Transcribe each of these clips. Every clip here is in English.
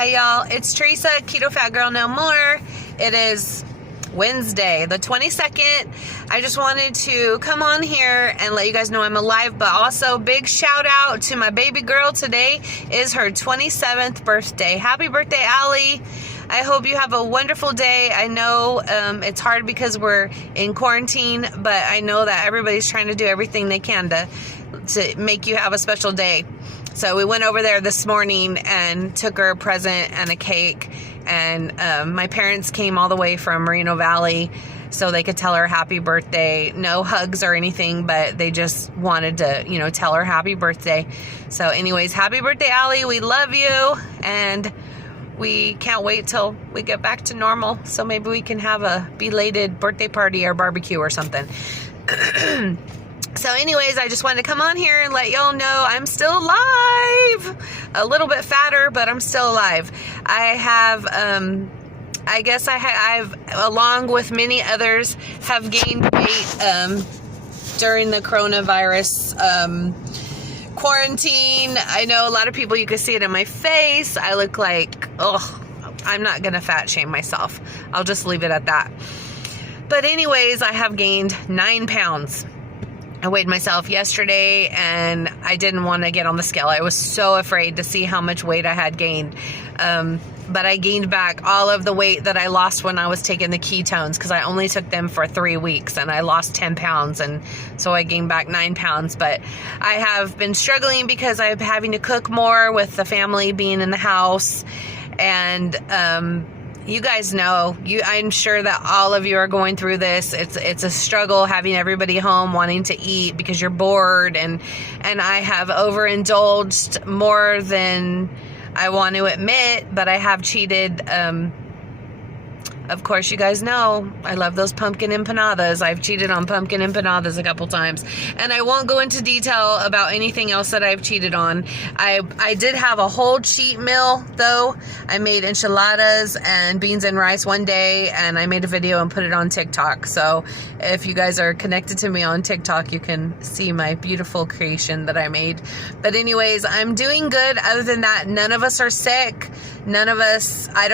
Hi y'all, it's Theresa, Ketofatgurlnomore. It is Wednesday, the 22nd. I just wanted to come on here and let you guys know I'm alive, but also big shout out to my baby girl. Today is her 27th birthday. Happy birthday, Allie. I hope you have a wonderful day. I know it's hard because we're in quarantine, but I know that everybody's trying to do everything they can to make you have a special day. So we went over there this morning and took her a present and a cake, and my parents came all the way from Moreno Valley so they could tell her happy birthday. No hugs or anything, but they just wanted to, tell her happy birthday. So anyways, happy birthday, Allie. We love you, and we can't wait till we get back to normal, so maybe we can have a belated birthday party or barbecue or something. So anyways, I just wanted to come on here and let y'all know I'm still alive. A little bit fatter, but I'm still alive. I have, I've, along with many others, have gained weight during the coronavirus quarantine. I know a lot of people, you can see it in my face. I look like, I'm not going to fat shame myself. I'll just leave it at that. But anyways, I have gained 9 pounds. I weighed myself yesterday and I didn't want to get on the scale. I was so afraid to see how much weight I had gained. But I gained back all of the weight that I lost when I was taking the ketones, because I only took them for 3 weeks and I lost 10 pounds. And so I gained back 9 pounds. But I have been struggling because I'm having to cook more with the family being in the house. And, you guys know, I'm sure that all of you are going through this. It's a struggle having everybody home wanting to eat because you're bored, and I have overindulged more than I want to admit, but I have cheated. Of course, you guys know I love those pumpkin empanadas. I've cheated on pumpkin empanadas a couple times, and I won't go into detail about anything else that I've cheated on. I did have a whole cheat meal, though. I made enchiladas and beans and rice one day, and I made a video and put it on TikTok. So if you guys are connected to me on TikTok, you can see my beautiful creation that I made. But anyways, I'm doing good. Other than that, none of us are sick. None of us, I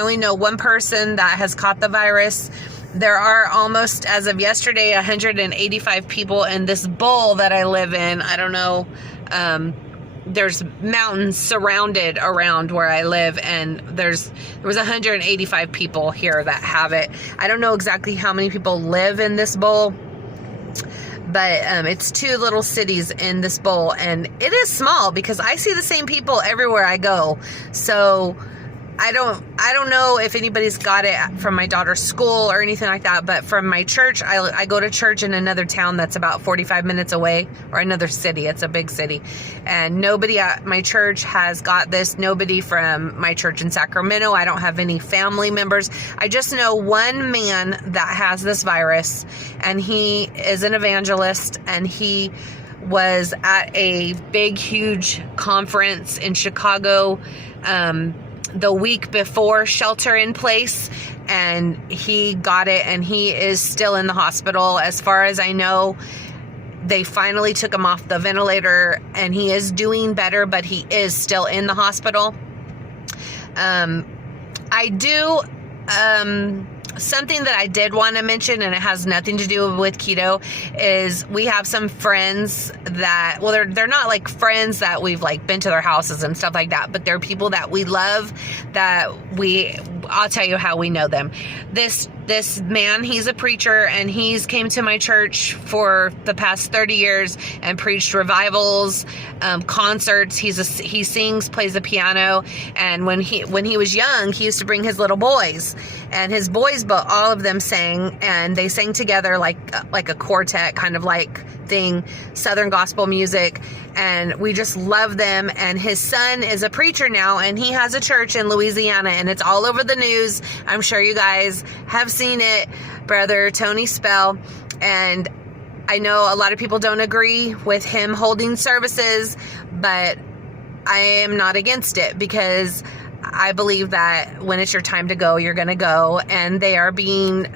only know one person that has caught the virus. There are almost, as of yesterday, 185 people in this bowl that I live in. I don't know. There's mountains surrounded around where I live, and there was 185 people here that have it. I don't know exactly how many people live in this bowl, but it's 2 little cities in this bowl, and it is small because I see the same people everywhere I go. So I don't know if anybody's got it from my daughter's school or anything like that, but from my church, I go to church in another town that's about 45 minutes away, or another city. It's a big city. And nobody at my church has got this. Nobody from my church in Sacramento. I don't have any family members. I just know one man that has this virus, and he is an evangelist, and he was at a big, huge conference in Chicago, the week before shelter in place, and he got it, and he is still in the hospital. As far as I know, they finally took him off the ventilator, and he is doing better, but he is still in the hospital. Something that I did want to mention, and it has nothing to do with keto, is we have some friends that, well, they're not like friends that we've like been to their houses and stuff like that, but they're people that we love, that I'll tell you how we know them. This man, he's a preacher, and he's came to my church for the past 30 years and preached revivals, concerts. He sings, plays the piano, and when he was young, he used to bring his little boys, and his boys, but all of them sang, and they sang together like a quartet kind of like thing, Southern gospel music, and we just love them. And his son is a preacher now, and he has a church in Louisiana, and it's all over the news. I'm sure you guys have seen it, Brother Tony Spell. And I know a lot of people don't agree with him holding services, but I am not against it, because I believe that when it's your time to go, you're going to go, and they are being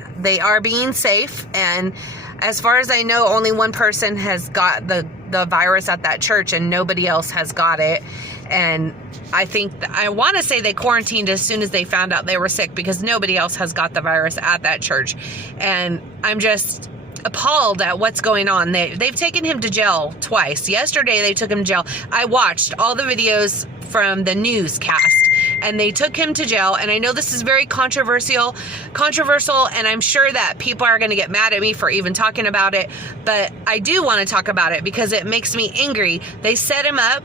safe. And as far as I know, only one person has got the virus at that church, and nobody else has got it. And I want to say they quarantined as soon as they found out they were sick, because nobody else has got the virus at that church. And I'm just appalled at what's going on. They've taken him to jail twice. Yesterday they took him to jail. I watched all the videos from the newscast, and they took him to jail. And I know this is very controversial, and I'm sure that people are going to get mad at me for even talking about it, but I do want to talk about it because it makes me angry. They set him up.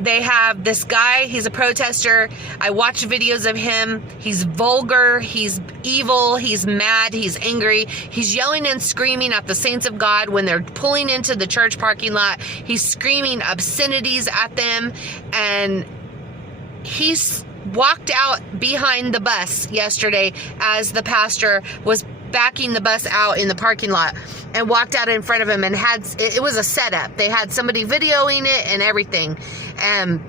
They have this guy, he's a protester. I watched videos of him. He's vulgar, he's evil, he's mad, he's angry. He's yelling and screaming at the saints of God when they're pulling into the church parking lot. He's screaming obscenities at them, and he's walked out behind the bus yesterday as the pastor was backing the bus out in the parking lot, and walked out in front of him, and it was a setup. They had somebody videoing it and everything, and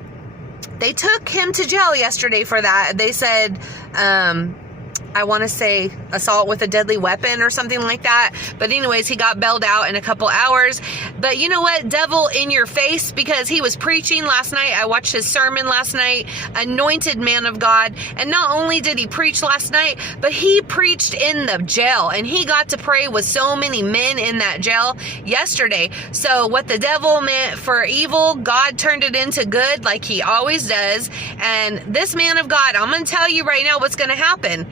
they took him to jail yesterday for that. They said, I want to say assault with a deadly weapon or something like that. But anyways, he got bailed out in a couple hours. But you know what? Devil in your face, because he was preaching last night. I watched his sermon last night. Anointed man of God. And not only did he preach last night, but he preached in the jail. And he got to pray with so many men in that jail yesterday. So what the devil meant for evil, God turned it into good, like he always does. And this man of God, I'm going to tell you right now what's going to happen.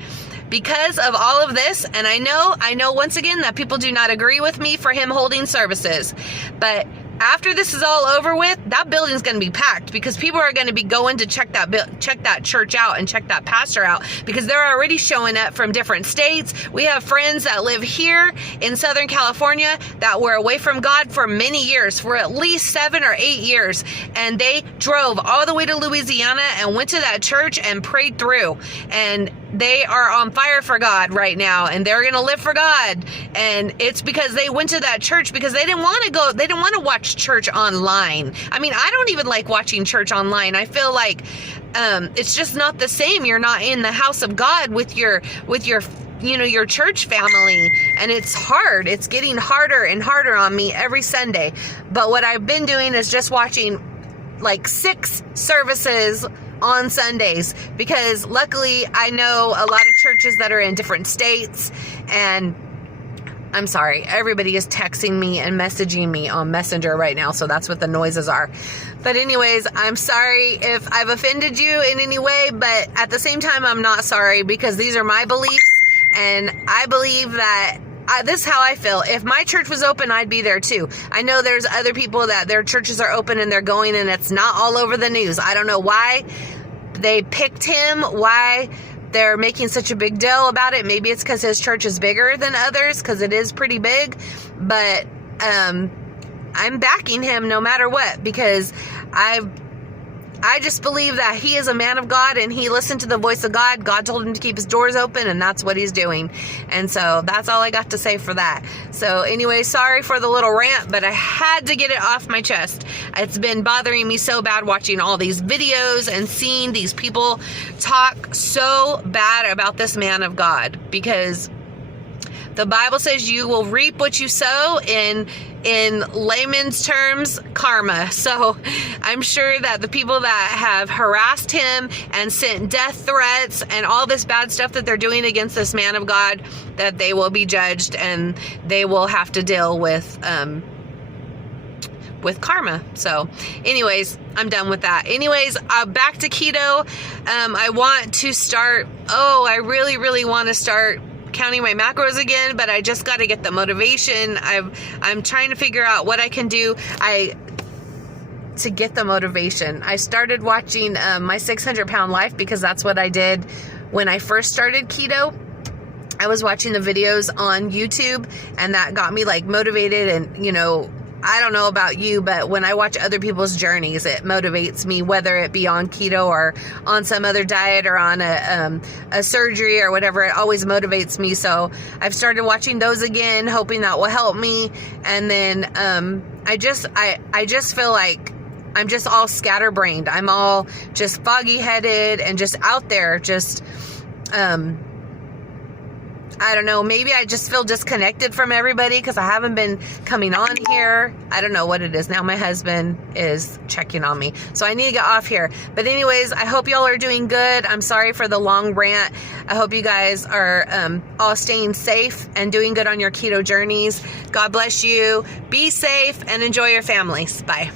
Because of all of this, and I know once again that people do not agree with me for him holding services, but after this is all over with, that building's going to be packed, because people are going to be going to check that church out and check that pastor out, because they're already showing up from different states. We have friends that live here in Southern California that were away from God for many years, for at least 7 or 8 years, and they drove all the way to Louisiana and went to that church and prayed through, and they are on fire for God right now, and they're going to live for God. And it's because they went to that church, because they didn't want to watch church online. I mean, I don't even like watching church online. I feel like it's just not the same. You're not in the house of God with your your church family, and it's hard. It's getting harder and harder on me every Sunday. But what I've been doing is just watching like 6 services on Sundays, because luckily I know a lot of churches that are in different states. And I'm sorry, everybody is texting me and messaging me on Messenger right now, so that's what the noises are. But anyways, I'm sorry if I've offended you in any way, but at the same time, I'm not sorry, because these are my beliefs, and I believe that this is how I feel. If my church was open, I'd be there too. I know there's other people that their churches are open and they're going, and it's not all over the news. I don't know why they picked him, why they're making such a big deal about it. Maybe it's because his church is bigger than others, because it is pretty big. But I'm backing him no matter what, because I just believe that he is a man of God, and he listened to the voice of God. God told him to keep his doors open, and that's what he's doing. And so that's all I got to say for that. So anyway, sorry for the little rant, but I had to get it off my chest. It's been bothering me so bad watching all these videos and seeing these people talk so bad about this man of God, because the Bible says you will reap what you sow, in layman's terms, karma. So I'm sure that the people that have harassed him and sent death threats and all this bad stuff that they're doing against this man of God, that they will be judged, and they will have to deal with karma. So anyways, I'm done with that. Anyways, back to keto. I want to start, I really want to start counting my macros again, but I just got to get the motivation. I'm trying to figure out what I can do to get the motivation. I started watching my 600 Pound Life, because that's what I did when I first started keto. I was watching the videos on YouTube, and that got me like motivated. And I don't know about you, but when I watch other people's journeys, it motivates me, whether it be on keto or on some other diet or on a surgery or whatever. It always motivates me. So I've started watching those again, hoping that will help me. And then I just feel like I'm just all scatterbrained. I'm all just foggy headed and just out there, just I don't know, maybe I just feel disconnected from everybody because I haven't been coming on here. I don't know what it is. Now my husband is checking on me, so I need to get off here. But anyways, I hope y'all are doing good. I'm sorry for the long rant. I hope you guys are all staying safe and doing good on your keto journeys. God bless you. Be safe and enjoy your families. Bye.